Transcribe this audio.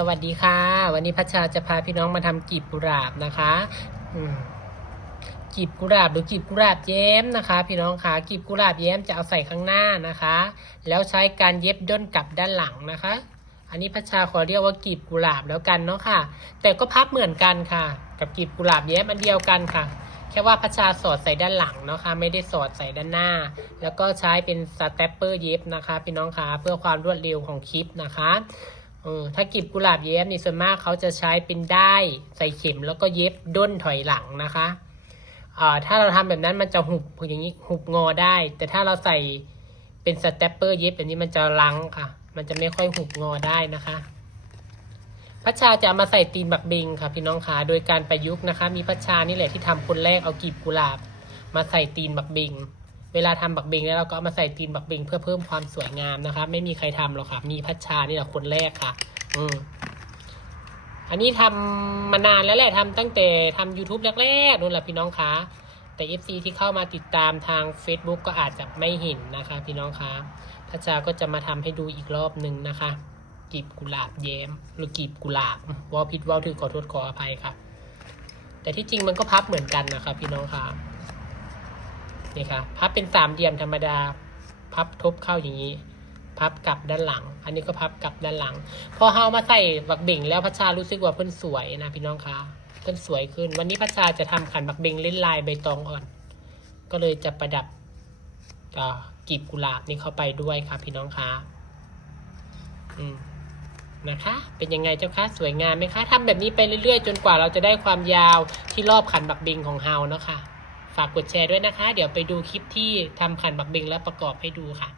สวัสดีค่ะวันนี้พัชชาจะพาพี่น้องมาทำกลีบกุหลาบนะคะกลีบกุหลาบหรือกลีบกุหลาบแย้มนะคะพี่น้องคะกลีบกุหลาบแย้มจะเอาใส่ข้างหน้านะคะแล้วใช้การเย็บด้นกลับด้านหลังนะคะอันนี้พัชชาขอเรียกว่ากลีบกุหลาบแล้วกันเนาะค่ะแต่ก็พับเหมือนกันค่ะกับกลีบกุหลาบแย้มอันเดียวกันค่ะแค่ว่าพัชชาสอดใส่ด้านหลังเนาะค่ะไม่ได้สอดใส่ด้านหน้าแล้วก็ใช้เป็นสแตปเปอร์เย็บนะคะพี่น้องคะเพื่อความรวดเร็วของคลิปนะคะถ้ากลีบกุหลาบแย้มนี่ส่วนมากเขาจะใช้เป็นได้ใส่เข็มแล้วก็เย็บด้นถอยหลังนะคะถ้าเราทำแบบนั้นมันจะหุบอย่างนี้หุบงอได้แต่ถ้าเราใส่เป็นสแตปเปอร์เย็บแบบนี้มันจะลังค่ะมันจะไม่ค่อยหุบงอได้นะคะพัชชาจะเอามาใส่ตีนบักเบงค่ะพี่น้องคะโดยการประยุกต์นะคะมีพัชชานี่แหละที่ทำคนแรกเอากลีบกุหลาบมาใส่ตีนบักเบงเวลาทำบักเบงแล้วเราก็เอามาใส่ตีนบักเบงเพื่อเพิ่มความสวยงามนะคะไม่มีใครทำหรอกค่ะมีพัชชานี่แหละคนแรกค่ะอันนี้ทำมานานแล้วแหละทำตั้งแต่ทำ YouTube แรกๆนู่นแหละพี่น้องคะแต่ FC ที่เข้ามาติดตามทาง Facebook ก็อาจจะไม่เห็นนะคะพี่น้องคะพัชชาก็จะมาทำให้ดูอีกรอบหนึ่งนะคะกลีบกุหลาบแย้มหรือกลีบกุหลาบว่าผิดว่าถือขอโทษขออภัยค่ะแต่ที่จริงมันก็พับเหมือนกันนะคะพี่น้องคะนี่ค่ะพับเป็นสามเหลี่ยมธรรมดาพับทบเข้าอย่างนี้พับกลับด้านหลังอันนี้ก็พับกลับด้านหลังพอเอามาใส่บักเบ่งแล้วพัชชารู้สึกว่าเพิ่นสวยนะพี่น้องคะเพิ่นสวยขึ้นวันนี้พัชชาจะทำขันบักเบ่งเล่นลายใบตองอ่อนก็เลยจะประดับกลีบกุหลาบนี่เข้าไปด้วยค่ะพี่น้องคะนะคะเป็นยังไงเจ้าคะสวยงามไหมคะทำแบบนี้ไปเรื่อยๆจนกว่าเราจะได้ความยาวที่รอบขันบักเบงของเฮาเนาะค่ะฝากกดแชร์ด้วยนะคะเดี๋ยวไปดูคลิปที่ทำขันบักเบงแล้วประกอบให้ดูค่ะ